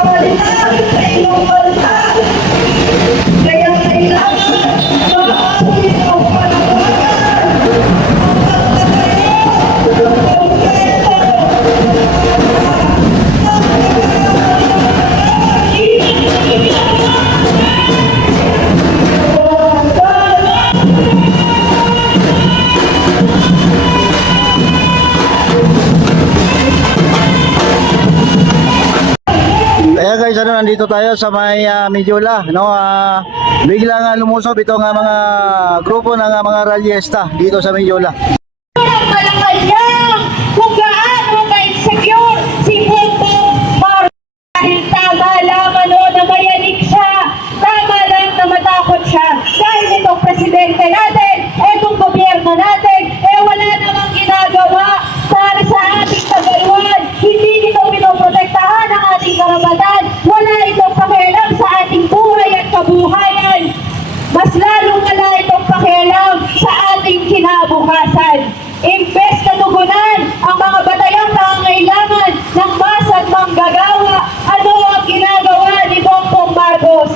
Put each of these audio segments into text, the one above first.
Pagkakalit sa inyong bansa. Kaya kailangan maasin ang panawagan. Kaya guys, nandito tayo sa may Medyola, no? Biglang lumusob itong mga grupo ng mga ralyesta dito sa Medyola. Malacanang kung gaano ka-insecure si Bongbong Marcos dahil tama lang na mayanig siya, tama lang na matakot siya dahil itong presidente natin, itong gobyerno natin, wala namang ginagawa para sa ating kagaywan. Hindi ito pinoprotektahan ang ating karapatan, wala itong pakialam sa ating buhay at kabuhayan. Mas lalong wala itong pakialam sa ating kinabukasan. Imbes na tugunan ang mga batayang nangangailangan ng masang manggagawa, ano ang ginagawa ni Bongbong Marcos?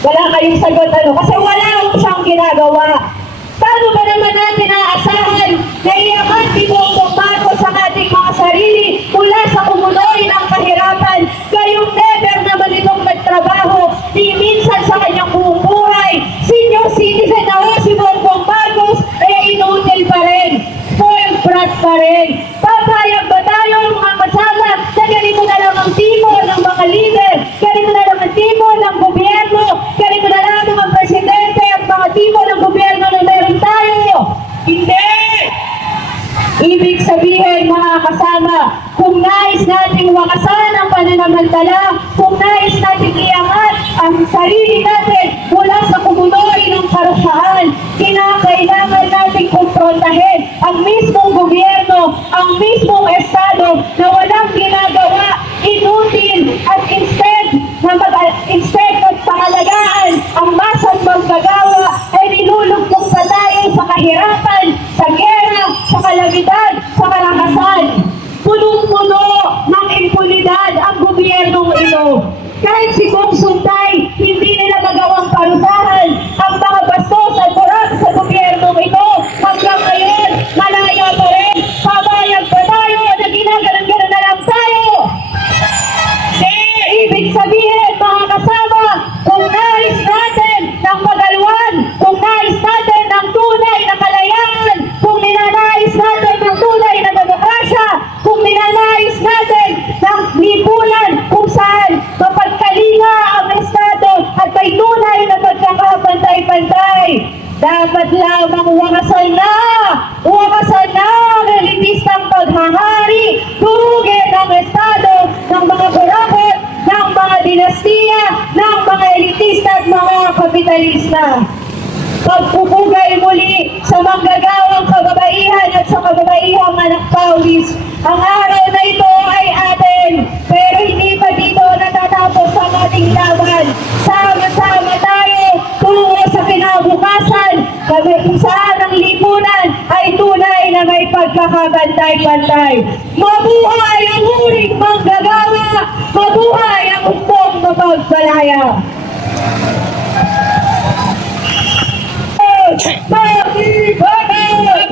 Wala kayong sagot, kasi wala siyang ginagawa. Paano ba naman natin aasahan na iangat ni Bongbong Marcos ang ating mga sarili mula sa kumunoy ng kahirapan, gayong never naman itong nagtrabaho, di minsan sa kanyang buong buhay. Senior citizen na si Bongbong Marcos, inutil pa rin, spoiled brat pa rin. Papayag ba tayo mga kasama na ganito na lang ang tipo ng mga leader, ganito na lang ang tipo ng gobyerno, ganito na lang ang presidente at mga tipo ng gobyerno na meron tayo? Hindi! Ibig sabihin mga kasama, kung nais nating wakasan ang pananamantala, kung nais nating iangat ang sarili natin mula sa kumunoy ng karusahan, kinakailangan nating kumprontahin ang mismong gobyerno, ang mismong estado na walang ginagawa, inutil, at instead ng pangalagaan ang masang manggagawa ay nilulugtong pa tayo sa kahirapan, sa gera, sa kalamidad, sa karakasan. Punong-puno ng impunidad ang gobyernong ito. Kahit si Bong Suntay, hindi nila magawang parusahan ang mga bastos at burak sa gobyernong ito. Hanggang ngayon, malaya pa rin. Pabayag pa tayo na ginagalang-galang na lang tayo. Ibig sabihin, mga kasama, kung nais natin ng magalwan, kung nais natin ng tunay na kalayaan, kung ninanais natin ng tunay na demokrasya, kung ninanais natin ng lipunan kung saan mapagkalinga ang estado at may tunay na pagkakapantay-pantay, dapat lamang wakasan na ang elitistang paghahari, durugin ang estado ng mga burakot, ng mga dinastiya, ng mga elitista at mga kapitalista. Pagpupugay muli sa manggagawang kababaihan at sa kababaihang anak pawis. Ang araw na ito ay atin, pero hindi pa dito natatapos ang ating laban. Sama-sama tayo tungo sa kinabukasan, kung saan ang lipunan ay tunay na may pagkakabantay-bantay. Mabuhay ang huring manggagawa, mabuhay ang umpong mapagpalaya.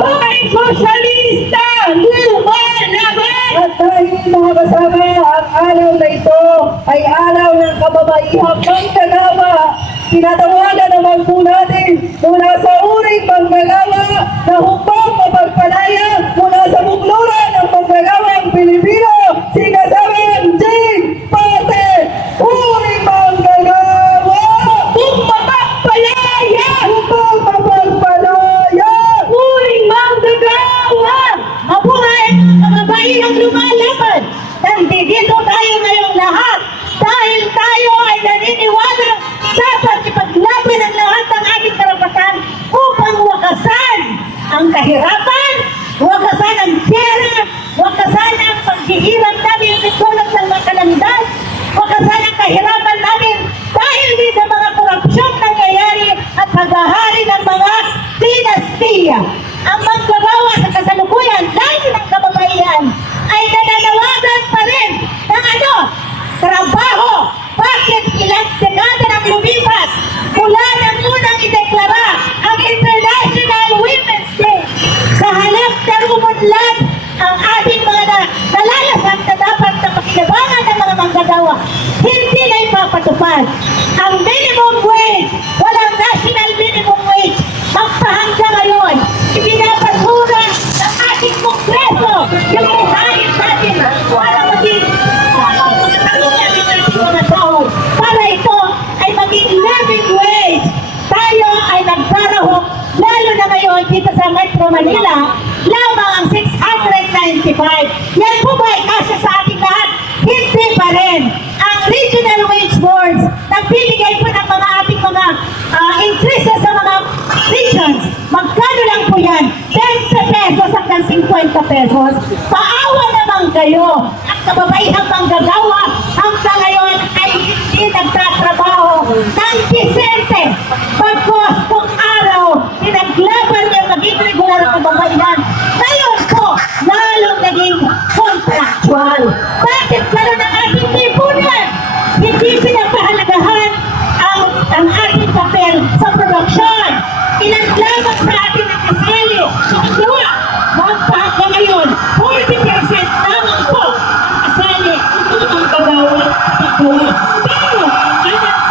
Bahay sosyalista, lumalaban! At dahil mga kasama, ang araw na ito ay araw ng kababaihang manggagawa. Tinatawagan naman po natin mula sa uring manggagawa na humpang mapagpalaya mula sa bukluran ng manggagawang Pilipino, si Kasama Jane Pate, uring manggagawa! Mapagpalaya! Mapagpalaya! Uring manggagawa! Mabuhay ang kababaihang lumalaban! Nandito tayo ngayong lahat dahil tayo ay naniniwala dapat ipaglaban ang lahat ng ating karapatan upang wakasan ang kahirapan, wakasan ang gera, wakasan ang paghihirap namin tulad ng mga kalamidad, wakasan ang kahirapan namin dahil din sa mga korupsyong nangyayari at paghahari ng mga dinastiya. Ang manggagawa sa kasalukuyan dahil ng kababaihan ay nananawagan pa rin ng kababayan. Ang minimum wage, walang national minimum wage, magpahanggang ngayon, ipinapagura ng ating Kongreso yung buhayin natin para maging makatanungan ng ating mga tao. Para ito ay maging living wage. Tayo ay nagdarahok, lalo na ngayon dito sa Metro Manila, lamang ang 695. Yan po ba ay kasya sa ating lahat? Hindi pa rin. Ang regional wage boards, nagbibigay po ng mga ating mga increases sa mga regions. Magkano lang po yan? 10 pesos hanggang 50 pesos. Paawa naman kayo. Ang kababaihang manggagawa hanggang ngayon ay hindi nagtatrabaho ng disente. Pagkos kung araw, pinaglaban niya maging regular ang kababaihan. Ngayon po, lalong naging contractual. Bakit gano'n ang ating lipunan? Hindi pinapahalagahan ang ating papel sa produksyon. Pinaglaban sa atin ang kasali. Ikaw, magpahangga ngayon, 40% lamang po ang kasali ng mga kagawa sa gawa. Pero, anak ko yun.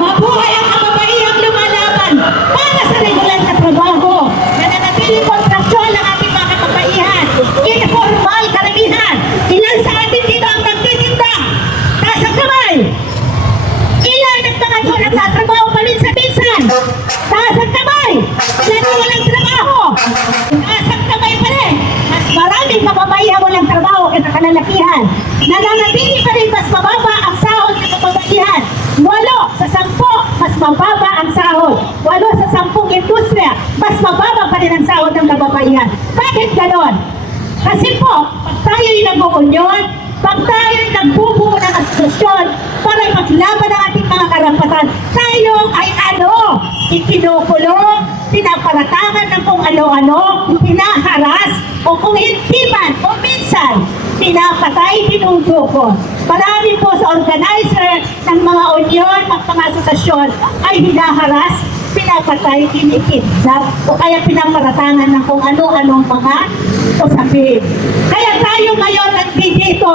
Mabuhay ang kababaihang lumalaban para sa regular na trabaho. Nananatiling kontraksyon ng ating mga kababaihan. Informal karamihan. Ilan sa atin dito ang nagtitinda? Taas ang kamay. Ilan ang mga doon ang tatrabaho paminsan-minsan? Taas ang kamay. Ilan ang walang trabaho? Taas ang kamay pa rin. Mas maraming kababaihan walang trabaho kaysa kalalakihan. Nananatili pa rin mas mababa ang sahod ng kababaihan. 8 sa 10, mas mababa ang sahod. 8 sa 10 industriya, mas mababa pa rin ang sahod ng kababaihan. Bakit ganon? Kasi po, pag tayo'y nag-uunyon, pag tayo'y nagbubuo ng asosasyon para maglaban ang ating mga karapatan, tayo ay ikinukulong, pinaparatangan ng kung ano-ano, pinaharas, o kung hindi man, o minsan, pinapatay, dinudukot. Marami po sa organizer ng mga union, ng mga asosasyon, ay hinaharas, pinapatay, kinikidnap, o kaya pinaparatangan ng kung ano-anong mga usapin. Kaya tayo ngayon nandito,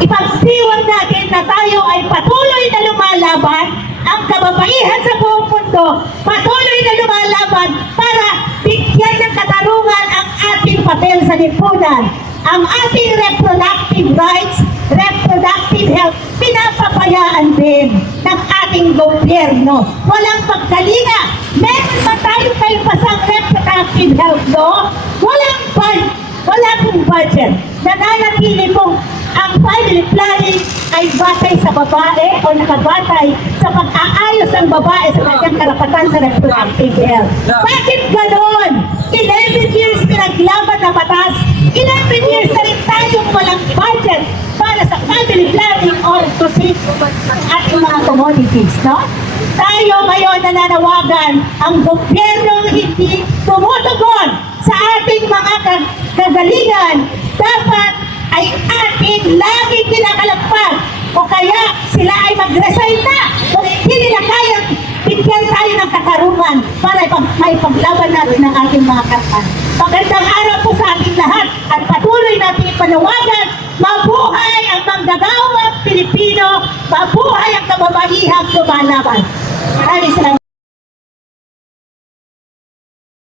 ipagdiwag natin na tayo ay patuloy na lumalaban, ang kababaihan sa buong mundo, patuloy na lumalaban para bigyan ng katarungan ang ating papel sa lipunan. Ang ating reproductive rights, reproductive health, pinapabayaan din ng ating gobyerno. Walang pagkalinga. Meron ba tayong kalpasang reproductive health law? Wala pong budget. Nananatili pong ang family planning ay batay sa babae o nakabatay sa pag-aayos ng babae sa kanyang karapatan sa reproductive health. Bakit ganon? 11 years pinaglaban na batas, 11 years na rin tayong walang budget para sa family planning or to save ang ating mga commodities, no? Tayo ngayon nananawagan ang gobyernong hindi tumutugon sa ating mga kagalingan. Dapat ay ating laging kinakalagpag o kaya sila ay mag-resign na kung hindi nila kayang bigyan tayo ng katarungan para may paglaban natin ng ating mga karapatan. Magandang araw po sa ating lahat at patuloy natin panawagan. Mabuhay ang manggagawang Pilipino, mabuhay ang kababaihang lumalaban. Maraming salamat.